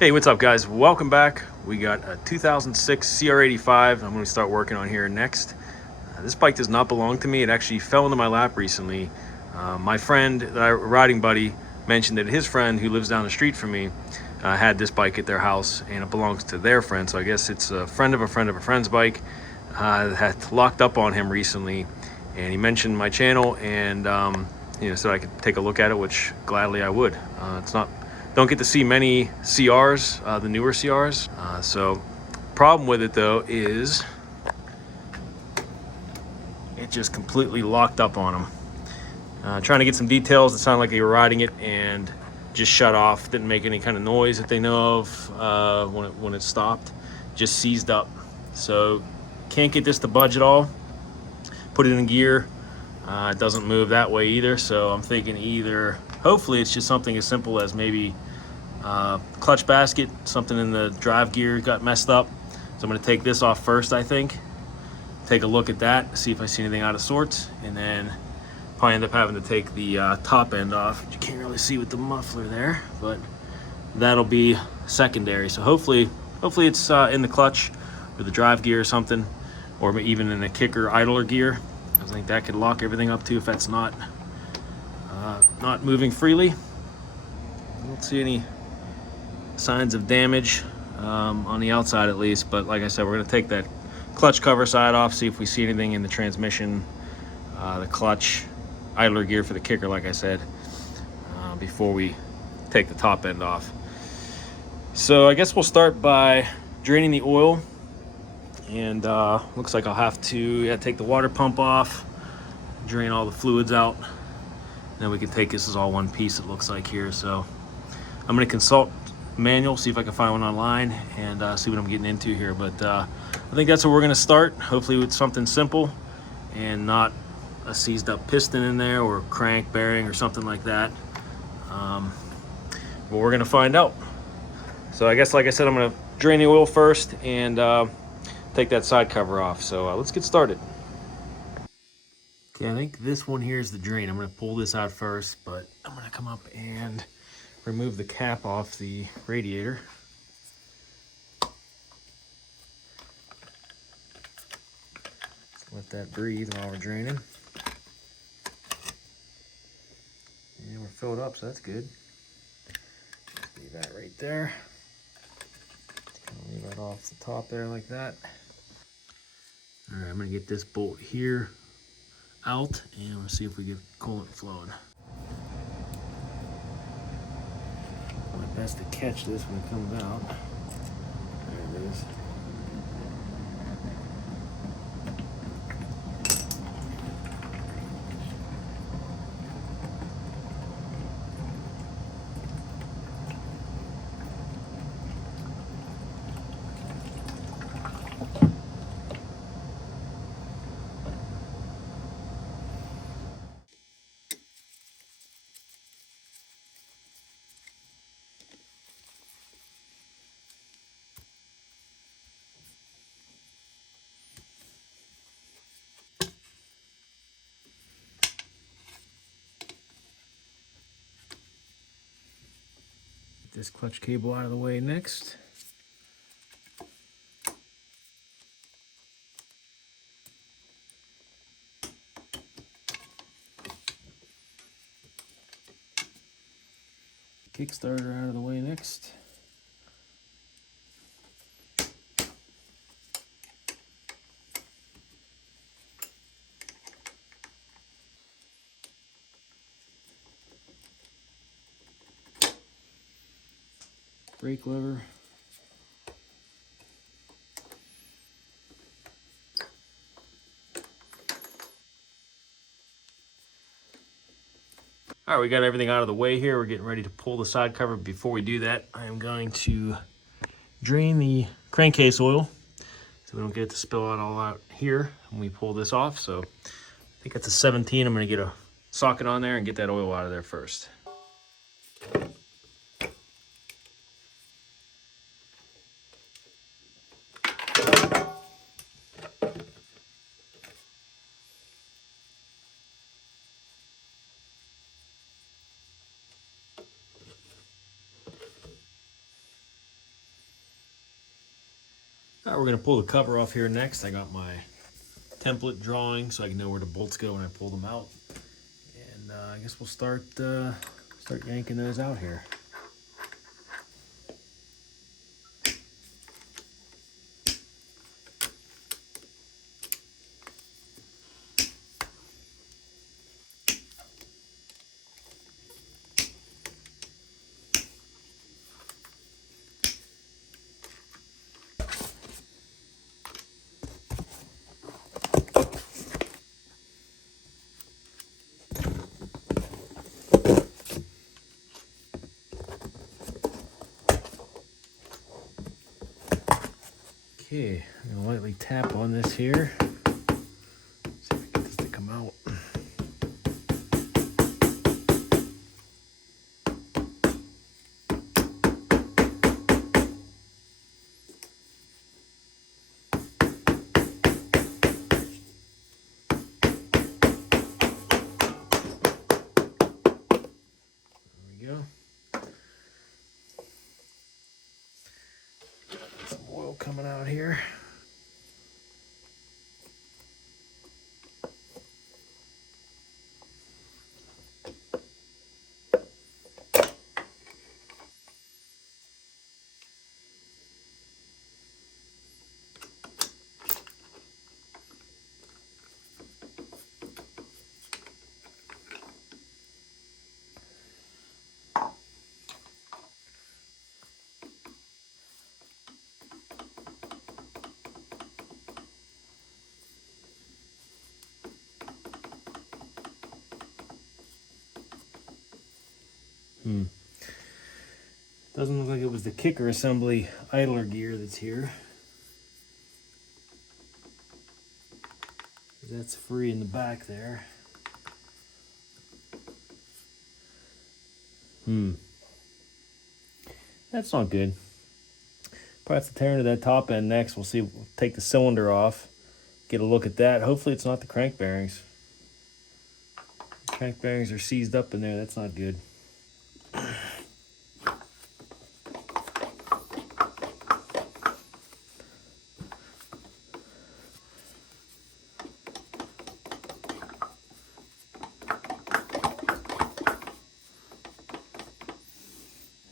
Hey, what's up, guys? Welcome back. We got a 2006 CR85 I'm going to start working on here next. This bike does not belong to me. It actually fell into my lap recently. My friend, riding buddy, mentioned that his friend who lives down the street from me had this bike at their house, and it belongs to their friend. So I guess it's a friend of a friend of a friend's bike. Had locked up on him recently, and he mentioned my channel and said I could take a look at it, which gladly I would. It's not Don't get to see many CRs, the newer CRs. So problem with it though is it just completely locked up on them. Trying to get some details, it sounded like they were riding it and just shut off. Didn't make any kind of noise that they know of when it stopped. Just seized up. So can't get this to budge at all. Put it in gear. It doesn't move that way either. So I'm thinking hopefully it's just something as simple as maybe clutch basket, something in the drive gear got messed up. So I'm going to take this off first, I think. Take a look at that, see if I see anything out of sorts, and then probably end up having to take the top end off, which you can't really see with the muffler there, but that'll be secondary. So hopefully it's in the clutch or the drive gear or something, or even in the kicker idler gear. I think that could lock everything up too if that's not moving freely. I don't see any signs of damage on the outside at least, but like I said, we're going to take that clutch cover side off, see if we see anything in the transmission, the clutch, idler gear for the kicker, like I said, before we take the top end off. So I guess we'll start by draining the oil, and looks like I'll have to take the water pump off, drain all the fluids out, then we can take this as all one piece, it looks like here. So I'm going to consult manual, see if I can find one online, and see what I'm getting into here. But I think that's where we're going to start, hopefully with something simple and not a seized up piston in there or crank bearing or something like that. But we're going to find out. So I guess, like I said, I'm going to drain the oil first and take that side cover off. So let's get started. Okay, I think this one here is the drain. I'm going to pull this out first, but I'm going to come up and remove the cap off the radiator. Let that breathe while we're draining. And we're filled up, so that's good. Leave that right there. Just gonna leave that off the top there like that. All right, I'm gonna get this bolt here out, and we'll see if we get coolant flowing. My best to catch this when it comes out. There it is. Get this clutch cable out of the way next. Kickstarter out of the way next. Brake lever. All right, we got everything out of the way here. We're getting ready to pull the side cover. Before we do that, I am going to drain the crankcase oil so we don't get it to spill out all out here when we pull this off. So I think it's a 17. I'm going to get a socket on there and get that oil out of there first. All right, we're gonna pull the cover off here next. I got my template drawing so I can know where the bolts go when I pull them out. And I guess we'll start yanking those out here. Okay, I'm gonna lightly tap on this here. See if I can get this to come out. There we go. Some oil coming out here. Doesn't look like it was the kicker assembly idler gear that's here. That's free in the back there. That's not good. Probably have to tear into that top end next. We'll see. We'll take the cylinder off, get a look at that. Hopefully it's not the crank bearings. Crank bearings are seized up in there. That's not good.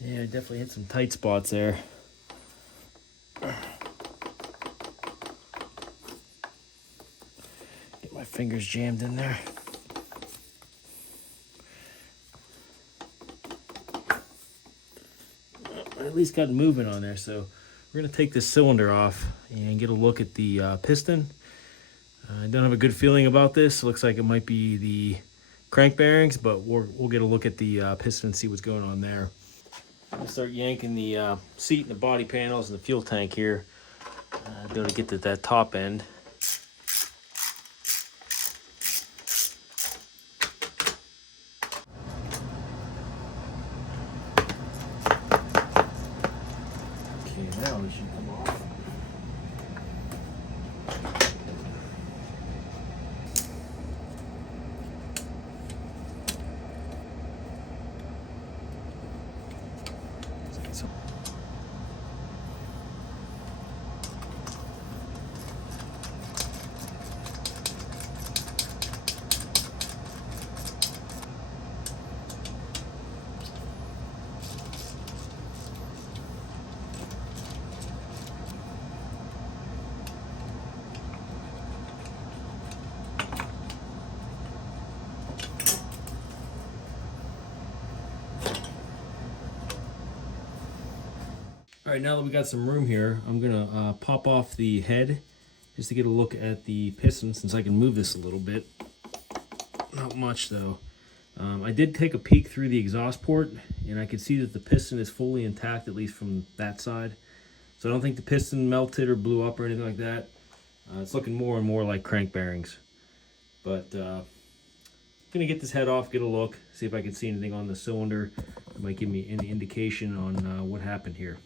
Yeah, definitely hit some tight spots there. Get my fingers jammed in there. At least got movement on there, so we're gonna take this cylinder off and get a look at the piston. I don't have a good feeling about this. It looks like it might be the crank bearings, but we'll get a look at the piston and see what's going on there. I'll start yanking the seat and the body panels and the fuel tank here. Be able to get to that top end. Okay, now we should come off. All right, now that we got some room here, I'm gonna pop off the head just to get a look at the piston, since I can move this a little bit. Not much though. I did take a peek through the exhaust port, and I can see that the piston is fully intact, at least from that side. So I don't think the piston melted or blew up or anything like that. It's looking more and more like crank bearings. But gonna get this head off, get a look, see if I can see anything on the cylinder that might give me any indication on what happened here.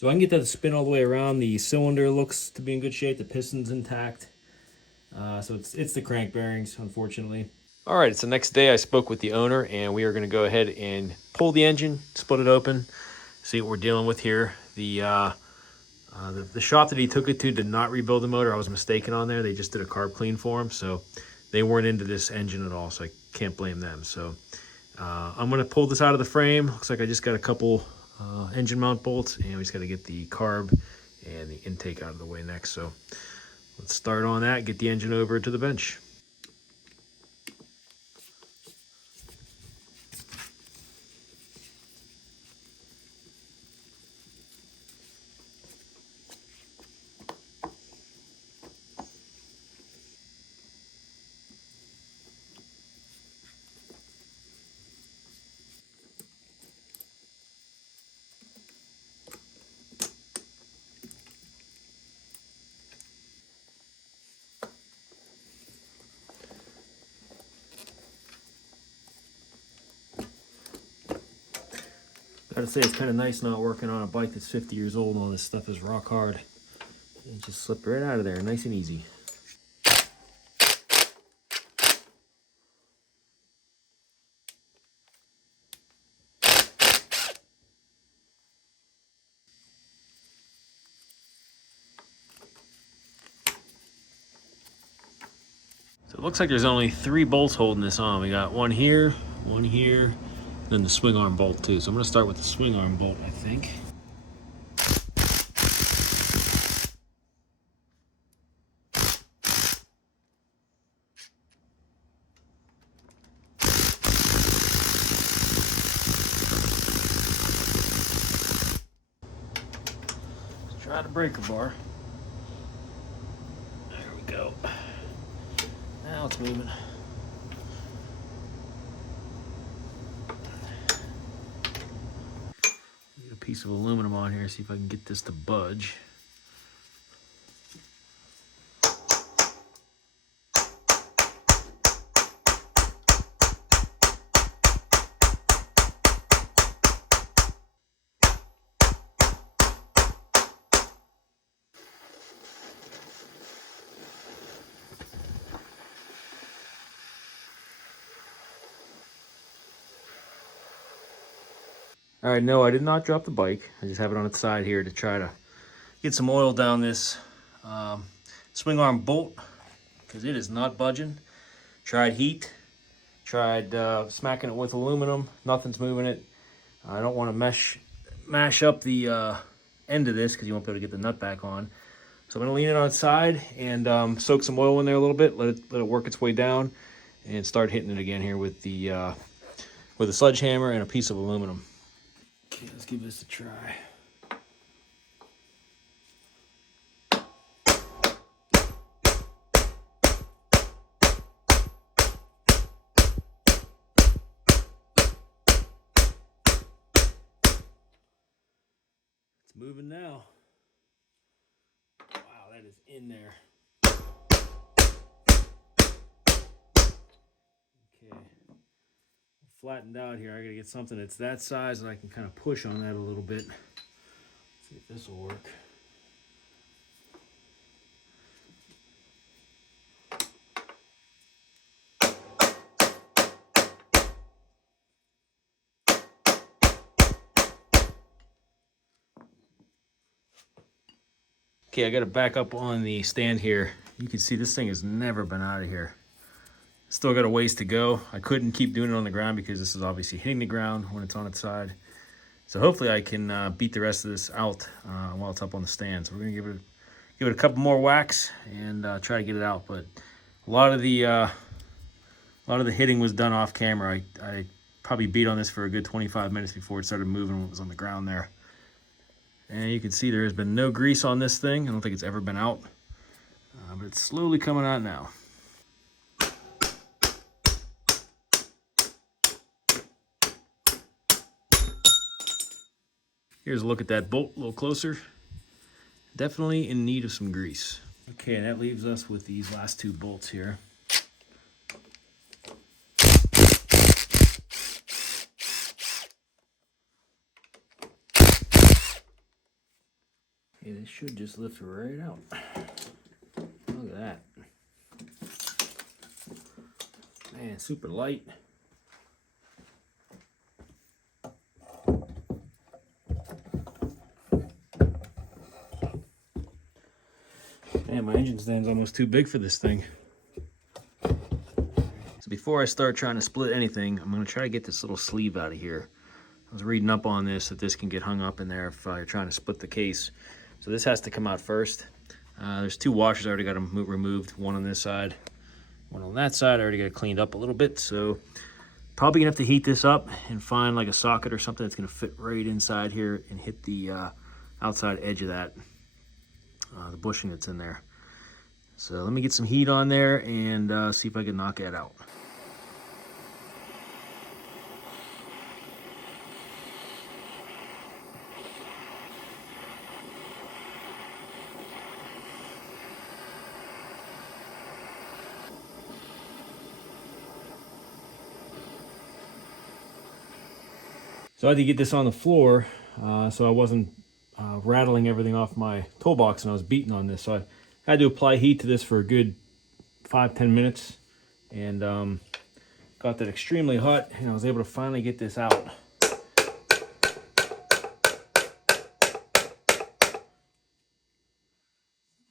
So I can get that to spin all the way around. The cylinder looks to be in good shape. The piston's intact. So it's the crank bearings, unfortunately. All right, it's the next day. I spoke with the owner, and we are going to go ahead and pull the engine, split it open, see what we're dealing with here. The shop that he took it to did not rebuild the motor. I was mistaken on there. They just did a carb clean for him, so they weren't into this engine at all, so I can't blame them. So I'm going to pull this out of the frame. Looks like I just got a couple engine mount bolts, and we just got to get the carb and the intake out of the way next. So let's start on that, get the engine over to the bench. Gotta say, it's kind of nice not working on a bike that's 50 years old and all this stuff is rock hard. It just slipped right out of there, nice and easy. So it looks like there's only 3 bolts holding this on. We got one here, then the swing arm bolt too. So I'm gonna start with the swing arm bolt, I think. Let's try the breaker bar. There we go. Now it's moving. Get a piece of aluminum on here, see if I can get this to budge. All right, no, I did not drop the bike. I just have it on its side here to try to get some oil down this swing arm bolt because it is not budging. Tried heat, tried smacking it with aluminum. Nothing's moving it. I don't want to mash up the end of this because you won't be able to get the nut back on. So I'm gonna lean it on its side and soak some oil in there a little bit. Let it work its way down, and start hitting it again here with a sledgehammer and a piece of aluminum. Okay, let's give this a try. It's moving now. Wow, that is in there. Okay. Flattened out here. I gotta get something that's that size and I can kind of push on that a little bit. Let's see if this will work. Okay, I got to back up on the stand here. You can see this thing has never been out of here. Still got a ways to go. I couldn't keep doing it on the ground because this is obviously hitting the ground when it's on its side. So hopefully I can beat the rest of this out while it's up on the stand. So we're gonna give it a couple more whacks and try to get it out. But a lot of the hitting was done off camera. I probably beat on this for a good 25 minutes before it started moving when it was on the ground there. And you can see there has been no grease on this thing. I don't think it's ever been out, but it's slowly coming out now. Here's a look at that bolt a little closer. Definitely in need of some grease. Okay, and that leaves us with these last 2 bolts here. Okay, this should just lift right out. Look at that. Man, super light. Man, my engine stand's almost too big for this thing. So before I start trying to split anything, I'm gonna try to get this little sleeve out of here. I was reading up on this, that this can get hung up in there if you're trying to split the case. So this has to come out first. There's two washers I already got them removed, one on this side, one on that side. I already got it cleaned up a little bit, so probably gonna have to heat this up and find like a socket or something that's gonna fit right inside here and hit the outside edge of that, the bushing that's in there. So let me get some heat on there and see if I can knock that out. So I had to get this on the floor so I wasn't rattling everything off my toolbox and I was beating on this. So I had to apply heat to this for a good 5-10 minutes and got that extremely hot, and I was able to finally get this out.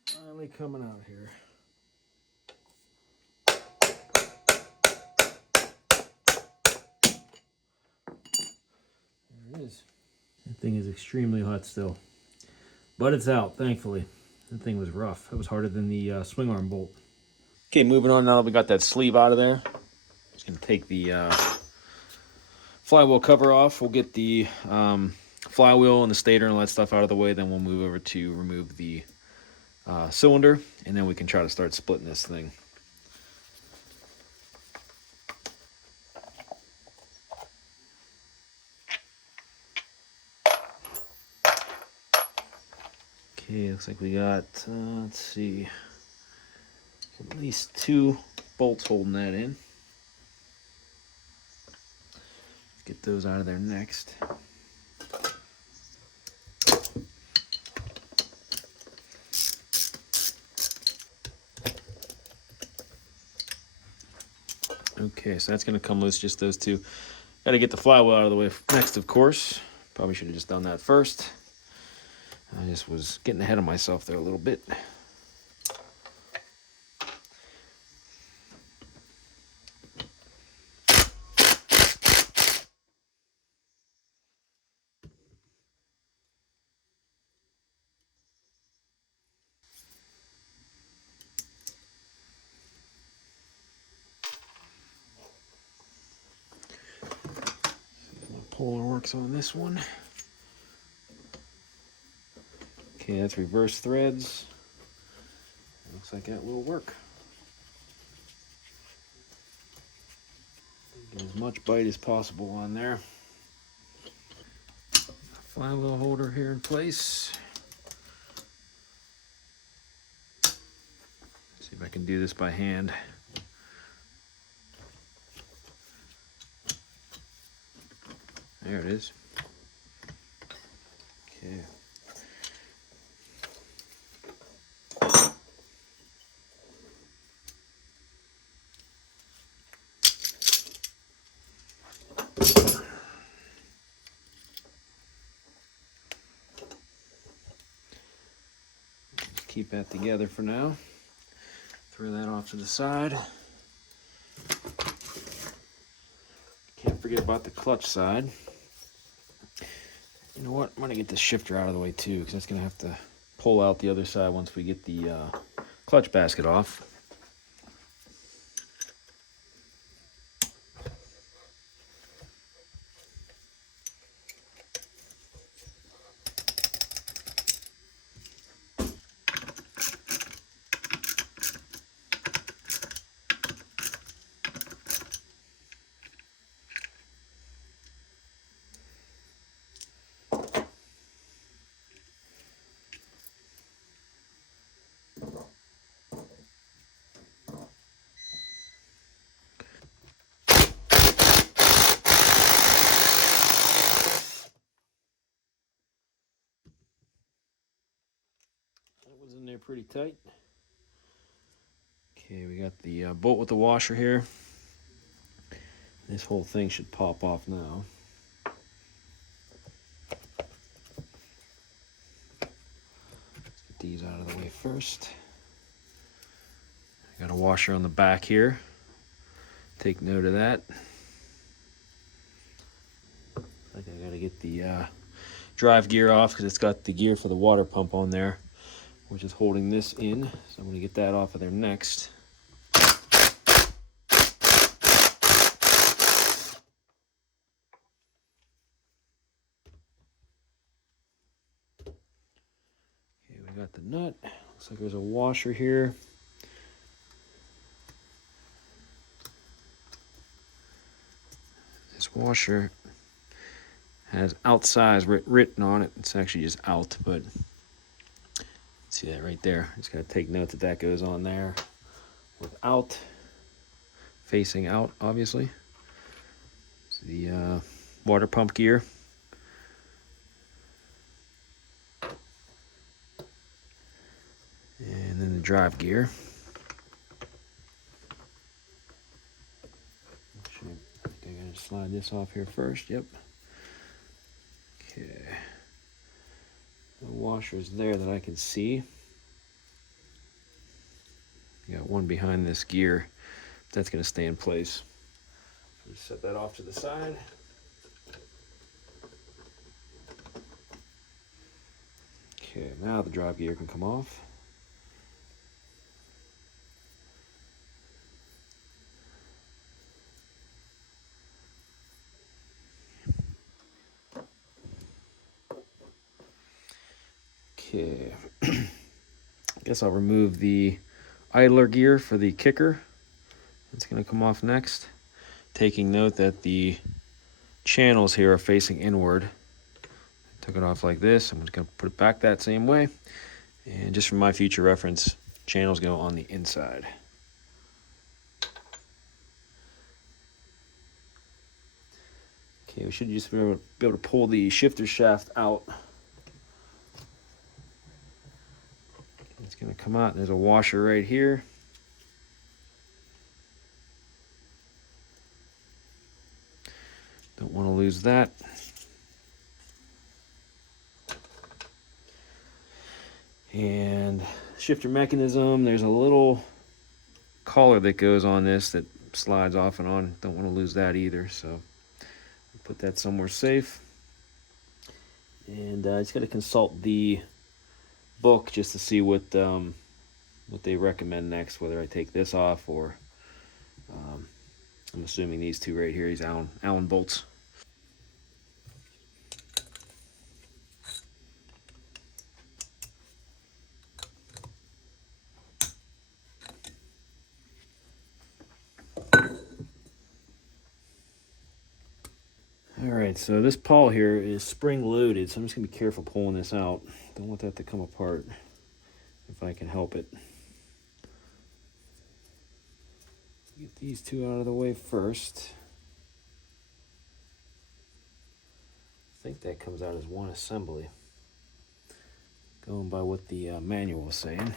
Finally coming out here. There it is. That thing is extremely hot still, but it's out, thankfully. That thing was rough. It was harder than the swing arm bolt. Okay, moving on now that we got that sleeve out of there. Just gonna take the flywheel cover off. We'll get the flywheel and the stator and all that stuff out of the way. Then we'll move over to remove the cylinder, and then we can try to start splitting this thing. Okay, looks like we got, let's see, at least 2 bolts holding that in. Get those out of there next. Okay, so that's going to come loose, just those 2. Got to get the flywheel out of the way next, of course. Probably should have just done that first. I just was getting ahead of myself there a little bit. Puller works on this one. Okay, that's reverse threads. Looks like that will work. Get as much bite as possible on there. Flywheel holder here in place. See if I can do this by hand. There it is. Okay. Keep that together for now. Throw that off to the side. Can't forget about the clutch side. You know what? I'm gonna get the shifter out of the way too, because that's gonna have to pull out the other side once we get the clutch basket off. one's in there pretty tight. Okay, we got the bolt with the washer here. This whole thing should pop off now. Let's get these out of the way first. I got a washer on the back here. Take note of that. I think I gotta get the drive gear off because it's got the gear for the water pump on there, which is holding this in. So I'm gonna get that off of there next. Okay, we got the nut. Looks like there's a washer here. This washer has outsize written on it. It's actually just out, but see that right there. Just gotta take note that that goes on there without, facing out, obviously. It's the water pump gear. And then the drive gear. I think I gotta slide this off here first. Yep. Okay. The washer's there that I can see. You got one behind this gear. That's going to stay in place. Just set that off to the side. Okay, now the drive gear can come off. Okay. I guess I'll remove the idler gear for the kicker. It's going to come off next. Taking note that the channels here are facing inward. Took it off like this. I'm just going to put it back that same way. And just for my future reference, channels go on the inside. Okay, we should just be able to pull the shifter shaft out. It's going to come out. There's a washer right here. Don't want to lose that. And shifter mechanism, there's a little collar that goes on this that slides off and on. Don't want to lose that either, so put that somewhere safe. And I just got to consult the book just to see what they recommend next, whether I take this off or I'm assuming these two right here, these Allen bolts. Alright, so this pawl here is spring loaded, so I'm just going to be careful pulling this out. Don't want that to come apart if I can help it. Get these two out of the way first. I think that comes out as one assembly, going by what the manual was saying.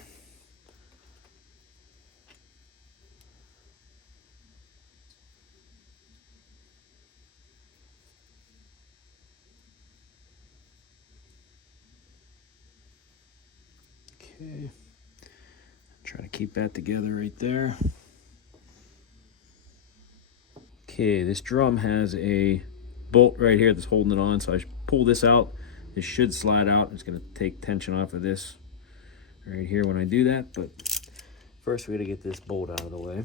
Okay, try to keep that together right there. Okay, this drum has a bolt right here that's holding it on, so I should pull this out. This should slide out. It's going to take tension off of this right here when I do that, but first we got to get this bolt out of the way.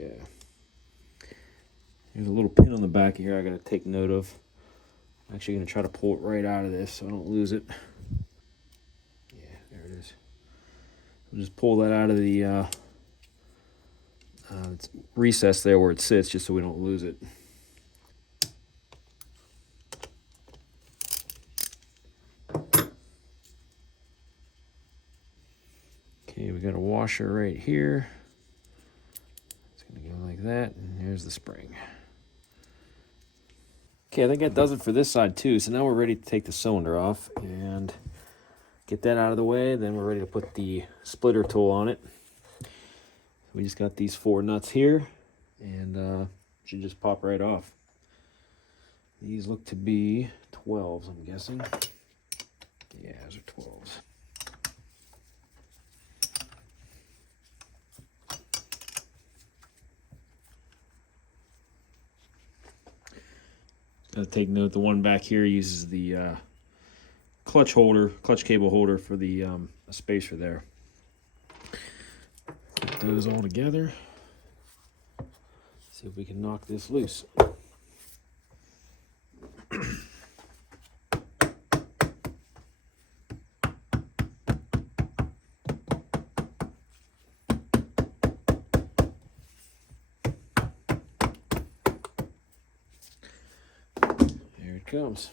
Okay. There's a little pin on the back here I got to take note of. I'm actually going to try to pull it right out of this so I don't lose it. Yeah, there it is. I'll just pull that out of the recess there where it sits, just so we don't lose it. we got a washer right here. It's gonna go like that, and here's the spring. Okay, I think that does it for this side too. So now we're ready to take the cylinder off and get that out of the way. Then we're ready to put the splitter tool on it. We just got these 4 nuts here, and should just pop right off. These look to be 12s, I'm guessing. Yeah, those are 12s. Gotta take note, the one back here uses the clutch cable holder for the spacer there. Put those all together. See if we can knock this loose. Here it comes.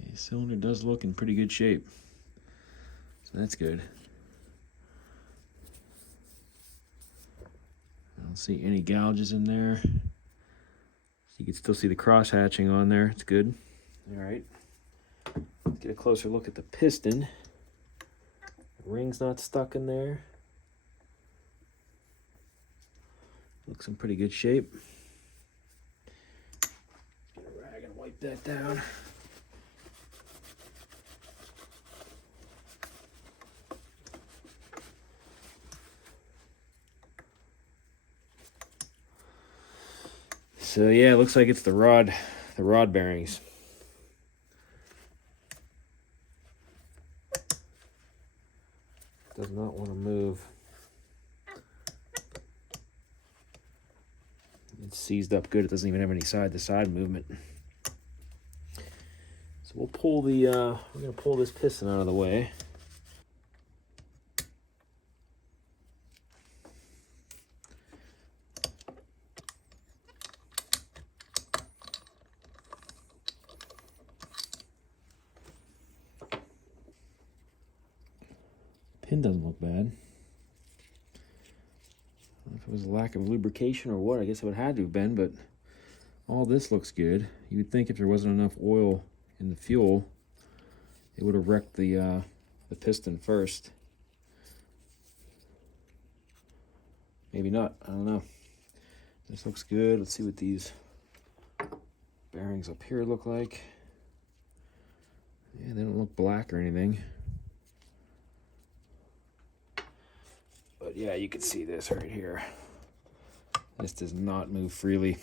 Okay, cylinder does look in pretty good shape, so that's good. I don't see any gouges in there. You can still see the cross hatching on there. It's good. All right. Let's get a closer look at the piston. The ring's not stuck in there. Looks in pretty good shape. Get a rag and wipe that down. So yeah, it looks like it's the rod bearings. Does not want to move. It's seized up good. It doesn't even have any side-to-side movement. So we'll pull the we're gonna pull this piston out of the way. Pin doesn't look bad. I don't know if it was a lack of lubrication or what. I guess it would have had to have been, but all this looks good. You would think if there wasn't enough oil in the fuel, it would have wrecked the piston first. Maybe not. I don't know. This looks good. Let's see what these bearings up here look like. Yeah, they don't look black or anything. But yeah, you can see this right here. This does not move freely.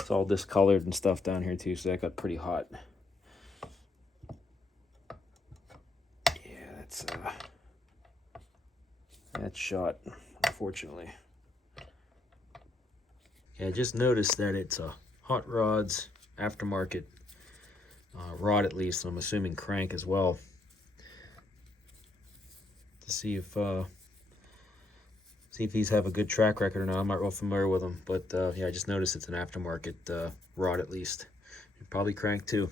It's all discolored and stuff down here too, so that got pretty hot. Yeah, that's shot, unfortunately. Yeah, I just noticed that it's a Hot Rods aftermarket rod, at least. I'm assuming crank as well. To see if these have a good track record or not. I'm not real familiar with them, but yeah, I just noticed it's an aftermarket rod, at least. And probably crank too.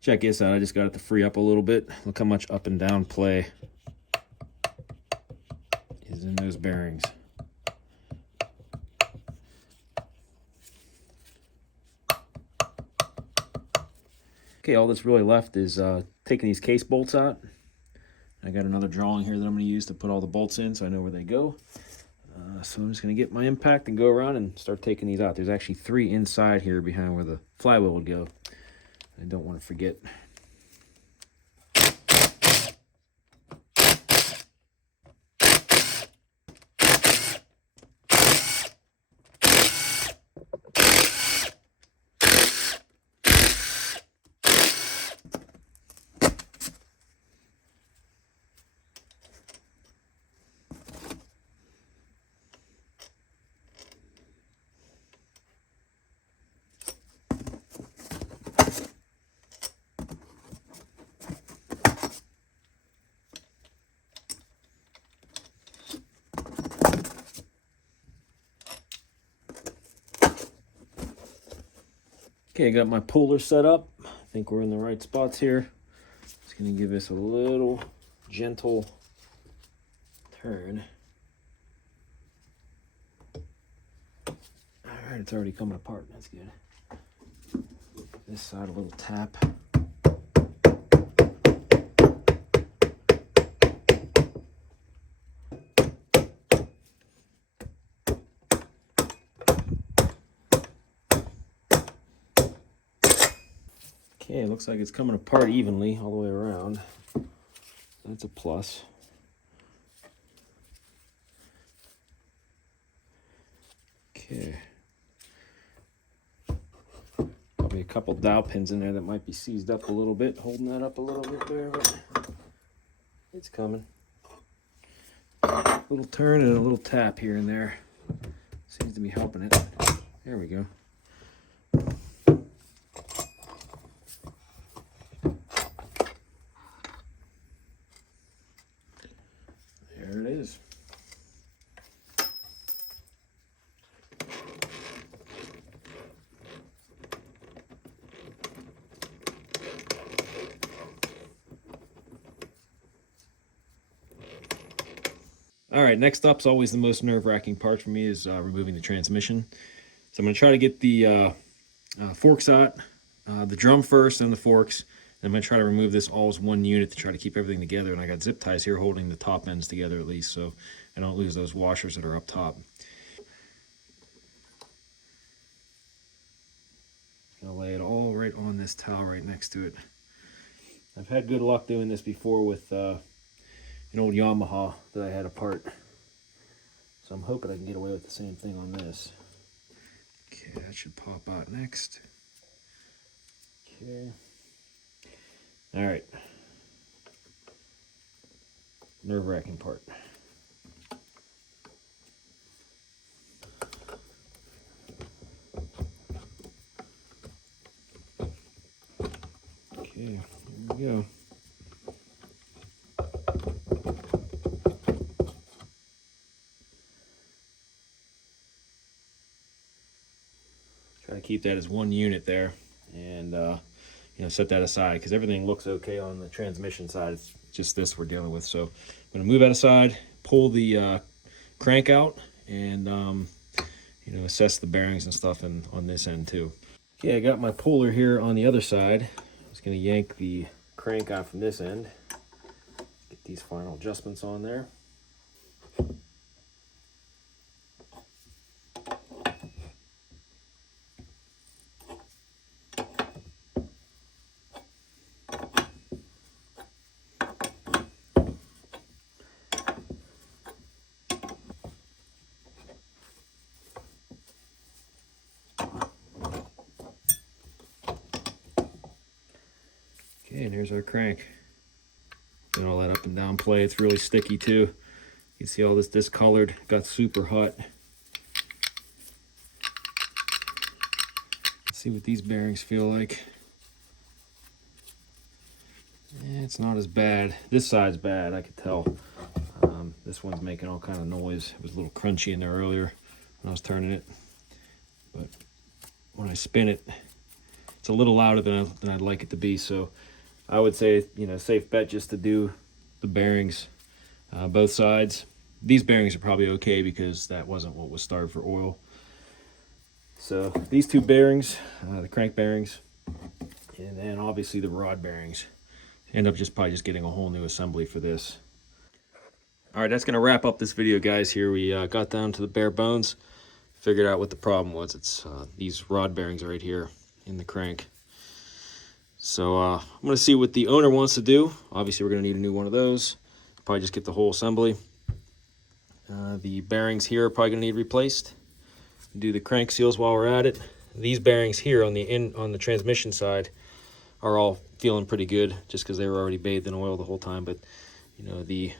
Check this out. I just got it to free up a little bit. Look how much up and down play is in those bearings. Okay, all that's really left is taking these case bolts out. I got another drawing here that I'm going to use to put all the bolts in so I know where they go. So I'm just going to get my impact and go around and start taking these out. There's actually 3 inside here behind where the flywheel would go. I don't want to forget. Okay, I got my puller set up. I think we're in the right spots here. Just gonna give this a little gentle turn. All right, it's already coming apart. That's good. This side, a little tap. Okay, it looks like it's coming apart evenly all the way around. That's a plus. Okay. Probably a couple dowel pins in there that might be seized up a little bit, holding that up a little bit there, but it's coming. A little turn and a little tap here and there. Seems to be helping it. There we go. There it is. All right, next up is always the most nerve-wracking part for me is removing the transmission. So I'm going to try to get the forks out, the drum first, then the forks. And I'm going to try to remove this all as one unit to try to keep everything together. And I got zip ties here holding the top ends together at least, so I don't lose those washers that are up top. I'm going to lay it all right on this towel right next to it. I've had good luck doing this before with an old Yamaha that I had apart. So I'm hoping I can get away with the same thing on this. Okay, that should pop out next. Okay. All right. Nerve-wracking part. Okay, here we go. Try to keep that as one unit there, and set that aside because everything looks okay on the transmission side. It's just this we're dealing with. So I'm going to move that aside, pull the crank out, and assess the bearings and stuff on this end too. Okay, I got my puller here on the other side. I'm just going to yank the crank out from this end. Get these final adjustments on there. Okay, and here's our crank. And all that up and down play. It's really sticky too. You can see all this discolored, got super hot. Let's see what these bearings feel like. It's not as bad. This side's bad, I could tell. This one's making all kind of noise. It was a little crunchy in there earlier when I was turning it. But when I spin it, it's a little louder than I'd like it to be. So I would say, safe bet just to do the bearings, both sides. These bearings are probably okay because that wasn't what was starved for oil. So these two bearings, the crank bearings, and then obviously the rod bearings. End up probably just getting a whole new assembly for this. All right, that's going to wrap up this video, guys. Here we got down to the bare bones, figured out what the problem was. It's these rod bearings right here in the crank. So I'm going to see what the owner wants to do. Obviously, we're going to need a new one of those. Probably just get the whole assembly. The bearings here are probably going to need replaced. Do the crank seals while we're at it. These bearings here on the transmission side are all feeling pretty good just because they were already bathed in oil the whole time. But the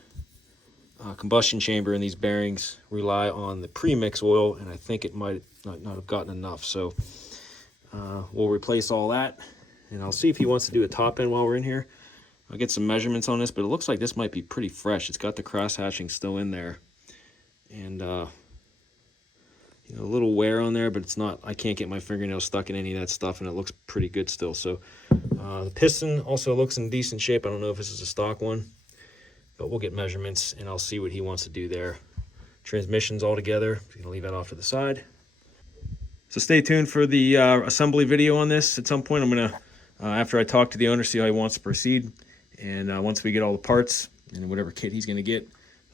combustion chamber in these bearings rely on the premix oil, and I think it might not have gotten enough. So we'll replace all that, and I'll see if he wants to do a top end while we're in here. I'll get some measurements on this, but it looks like this might be pretty fresh. It's got the cross hatching still in there, and a little wear on there, but it's not, I can't get my fingernails stuck in any of that stuff, and it looks pretty good still. So the piston also looks in decent shape. I don't know if this is a stock one, but we'll get measurements and I'll see what he wants to do there. Transmissions all together, I'm gonna leave that off to the side. So stay tuned for the assembly video on this. At some point I'm gonna, after I talk to the owner, see how he wants to proceed. And once we get all the parts and whatever kit he's gonna get,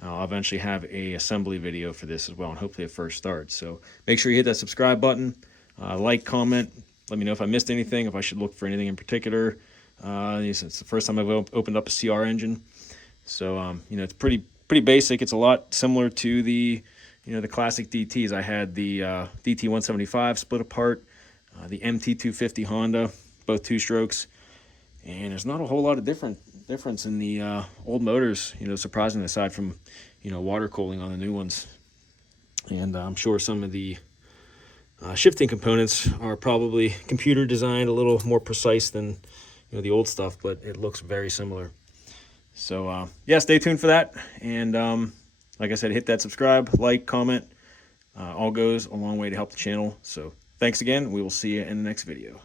I'll eventually have a assembly video for this as well, and hopefully a first start. So make sure you hit that subscribe button, like, comment, let me know if I missed anything, if I should look for anything in particular. It's the first time I've opened up a CR engine. So, it's pretty basic. It's a lot similar to the, the classic DTs. I had the DT175 split apart, the MT250 Honda, both 2-strokes. And there's not a whole lot of difference in the old motors, surprisingly, aside from, water cooling on the new ones. And I'm sure some of the shifting components are probably computer designed a little more precise than, the old stuff, but it looks very similar. So yeah, stay tuned for that. And like I said, hit that subscribe, like, comment. All goes a long way to help the channel. So thanks again. We will see you in the next video.